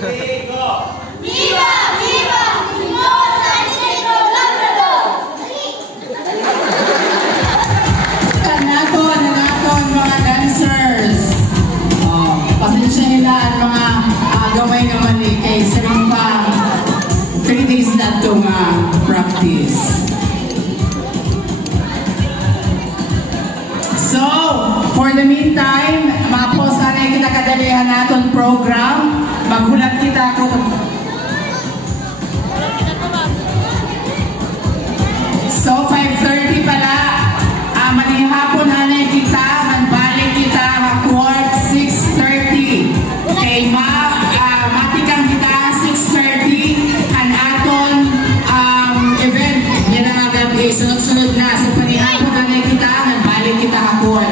Okay, go! Viva! Viva! Tingog sa Negro Labrador! Naton mga dancers. Pasensya nila ang mga gamay naman ni kay sarang pa 3 days na itong practice. So, for the meantime, mga po, sana'y kita kadalihan natin program. Maghulat kita ako. So, 5:30 pala. Maling hapon hanay kita, magbalik kita, court 6:30. Okay, matikang kita 6:30. Ang aton event, yan ang agabi. Sunod-sunod na. So, maling hapon hanay kita, magbalik kita, court.